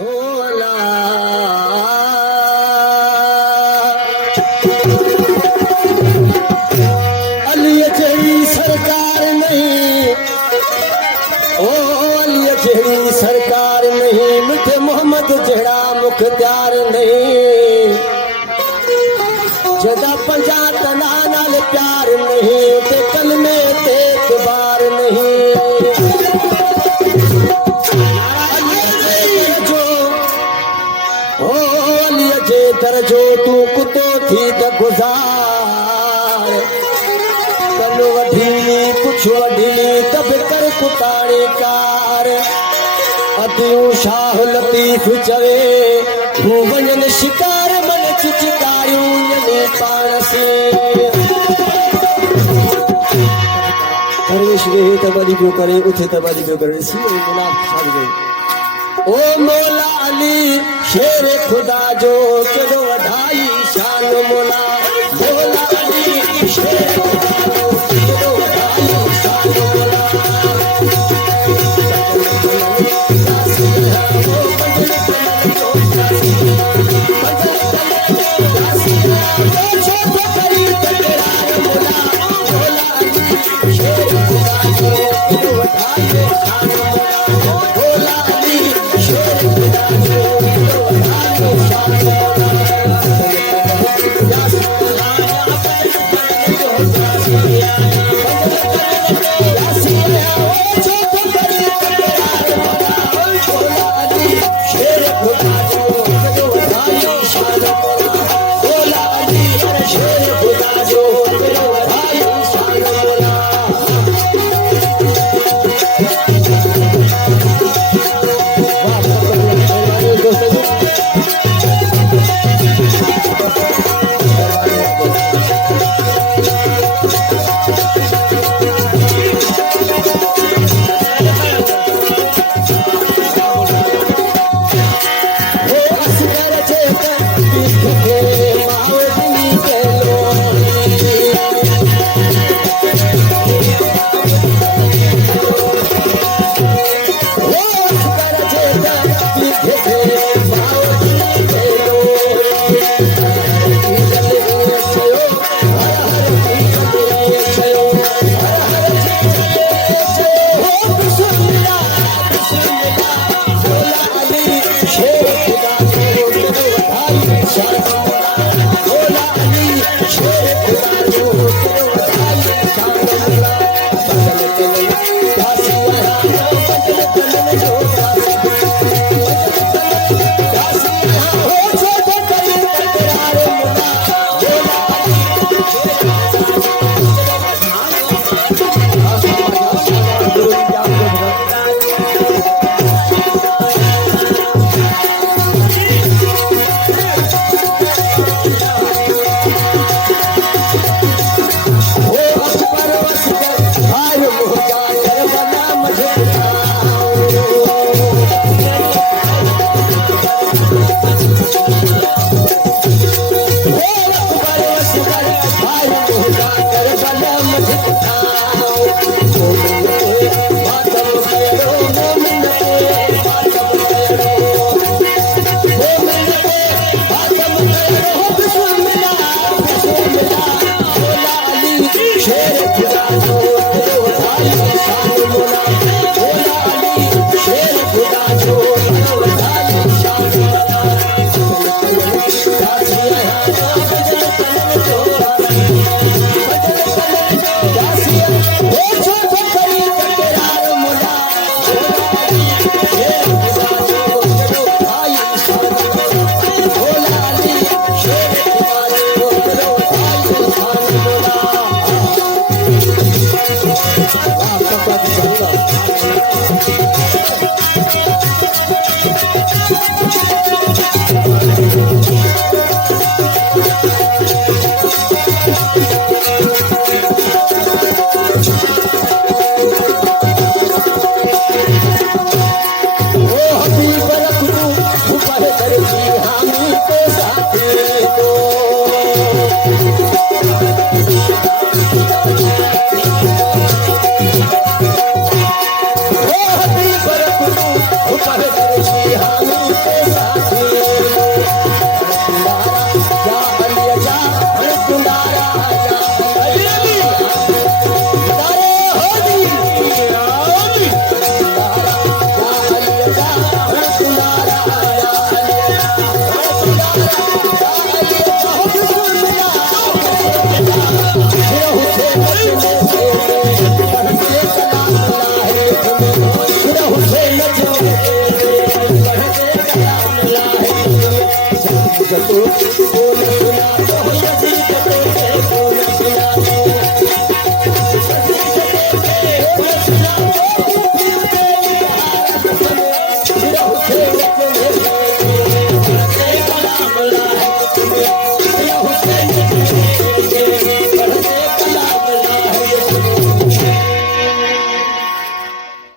मोला अली जहिड़ी सरकार नहीं, ओ अली जहिड़ी सरकार नहीं, मिठे मोहम्मद जहिड़ा मुख्तियार नहीं, जदा पंजा तना नाल प्यार नहीं, ते कलमे ते एतबार नहीं। दरजो तू कुतो थी त गुज़ार, कल वठी कुछ वठी तब कर कुताणी कार, अदियूं शाह लतीफ़ चवे हू वञनि शिकार मन चिचकारियूं ञनी पाण से दरवेश वेहे त वॾी पियो करे उथे त वॾी पियो करे सी मुनाफ़ छा गई। ओ मौला अली शेर खुदा जो केॾो वधाई शान मौला, मौला अली शेर खुदा जो केॾो वधाई शान मौला, के साथी कुंडारा जा अलिया जा कुंडारा जा कुंडारे हो जी कुंडारा जा अलिया जा कुंडारा जा